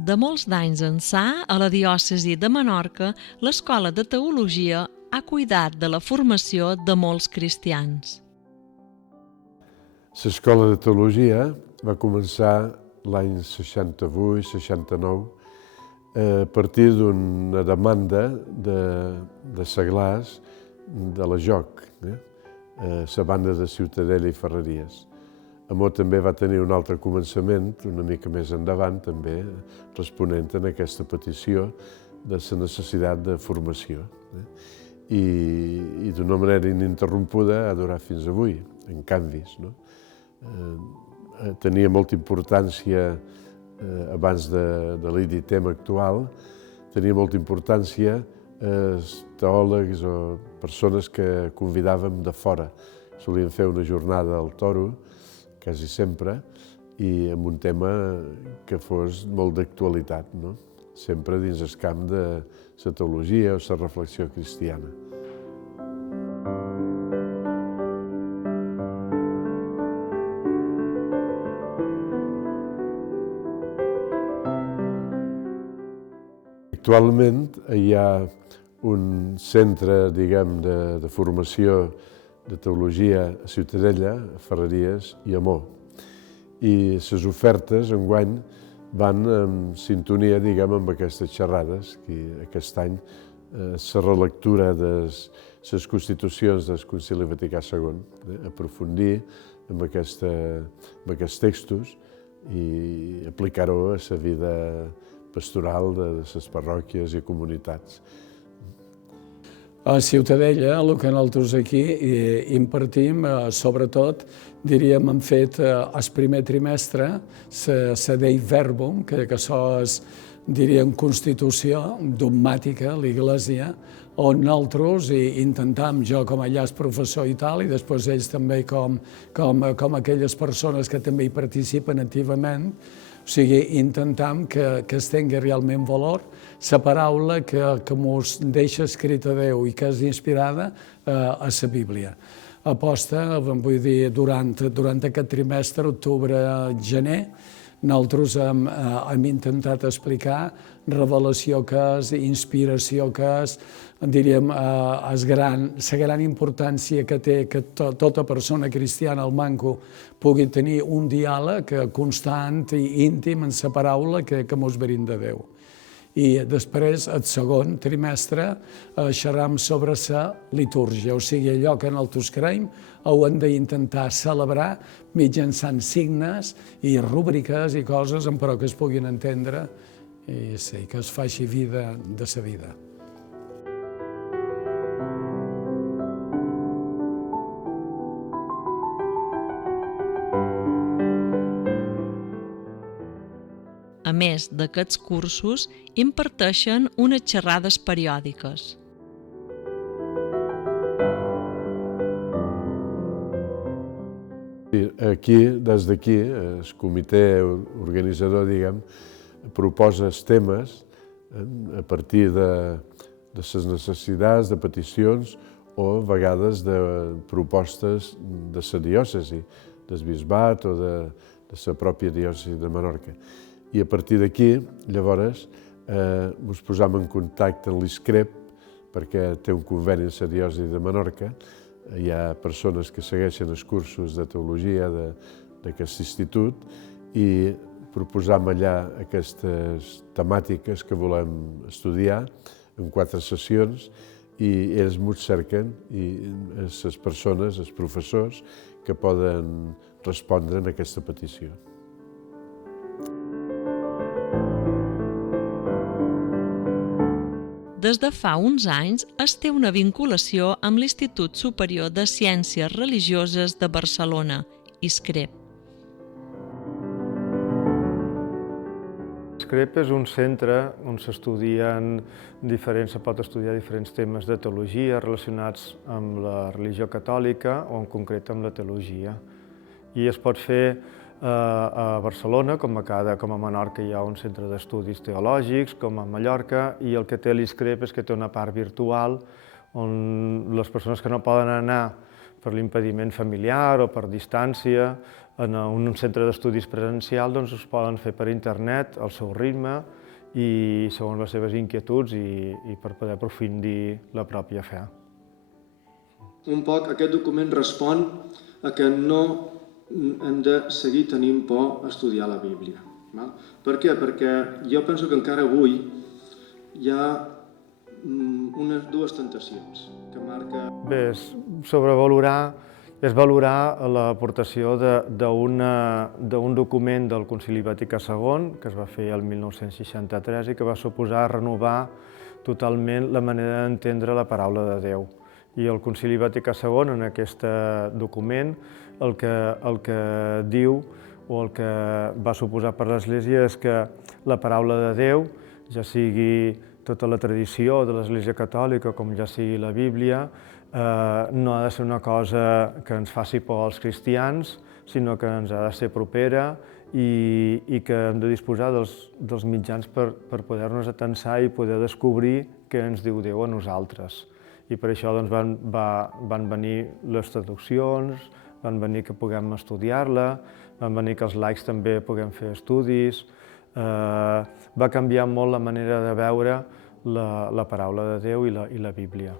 De molts d'anys ençà, a la diòcesi de Menorca, l'Escola de Teologia ha cuidat de la formació de molts cristians. L'Escola de Teologia va començar l'any 68-69 a partir d'una demanda de seglars de la JOC, la banda de Ciutadella i Ferreries. Amó també va tenir un altre començament, una mica més endavant, també responent a aquesta petició de la necessitat de formació. I d'una manera ininterrompuda ha durat fins avui, en canvis. Tenia molta importància, abans de l'IDITEM actual, tenia molta importància els teòlegs o persones que convidàvem de fora. Solíem fer una jornada al Toro, quasi sempre, i amb un tema que fos molt d'actualitat, sempre dins el camp de la teologia o la reflexió cristiana. Actualment hi ha un centre, diguem, de formació de teologia a Ciutadella, a Ferreries i a Amó. I les ofertes enguany van en sintonia, diguem, amb aquestes xerrades. Aquest any la relectura de les constitucions del Concili Vaticà II, aprofundir en aquests textos i aplicar-ho a la vida pastoral de les parròquies i comunitats. A Ciutadella, el que nosaltres aquí impartim, sobretot, diríem, hem fet el primer trimestre la Dei Verbum, que això és, diríem, constitució dogmàtica a l'Església, on nosaltres intentem, jo com allà és professor i tal, i després ells també com aquelles persones que també hi participen activament, o sigui, intentem que es tingui realment valor la paraula que ens deixa escrita Déu i que és inspirada a la Bíblia. Aposta, vull dir, durant aquest trimestre, octubre-gener, nosaltres hem intentat explicar revelació que és, inspiració que és, diríem, la gran importància que té que tota persona cristiana al manco pugui tenir un diàleg constant i íntim en la paraula que ens venim de Déu. I després, el segon trimestre, xerram sobre la litúrgia, o sigui, allò que nosaltres creiem ho hem d'intentar celebrar mitjançant signes i rúbriques i coses, però que es puguin entendre i sí, que es faci vida de la vida. A més d'aquests cursos, imparteixen unes xerrades periòdiques. Aquí, des d'aquí, el comitè organitzador, diguem, proposa els temes a partir de les necessitats, de peticions o a vegades de propostes de la diòcesi, del bisbat o de la pròpia diòcesi de Menorca. I a partir d'aquí, llavors, ens posam en contacte amb l'ISCREP, perquè té un conveni amb la diòcesi de Menorca. Hi ha persones que segueixen els cursos de teologia d'aquest institut i proposam allà aquestes temàtiques que volem estudiar en 4 sessions i ells ens cerquen, i les persones, els professors, que poden respondre a aquesta petició. Des de fa uns anys es té una vinculació amb l'Institut Superior de Ciències Religioses de Barcelona, ISCREP. ISCREP és un centre on se pot estudiar diferents temes de teologia relacionats amb la religió catòlica o en concret amb la teologia. I es pot fer a Barcelona, com a Menorca hi ha un centre d'estudis teològics, com a Mallorca, i el que té l'ISCREP és que té una part virtual on les persones que no poden anar per l'impediment familiar o per distància. En un centre d'estudis presencial doncs, es poden fer per internet al seu ritme i segons les seves inquietuds i per poder aprofundir la pròpia fe. Un poc aquest document respon a que no hem de seguir tenint por a estudiar la Bíblia. Per què? Perquè jo penso que encara avui hi ha dues tentacions que marca... Bé, és valorar l'aportació d'un document del Concili Vaticà II, que es va fer el 1963 i que va suposar renovar totalment la manera d'entendre la paraula de Déu. I el Concili Vaticà II, en aquest document, el que diu o el que va suposar per l'Església és que la paraula de Déu, ja sigui tota la tradició de l'Església Catòlica com ja sigui la Bíblia, no ha de ser una cosa que ens faci por als cristians, sinó que ens ha de ser propera i que hem de disposar dels mitjans per poder-nos atensar i poder descobrir què ens diu Déu a nosaltres. I per això doncs, van venir les traduccions, van venir que puguem estudiar-la, van venir que els laics també puguem fer estudis. Va canviar molt la manera de veure la paraula de Déu i la Bíblia.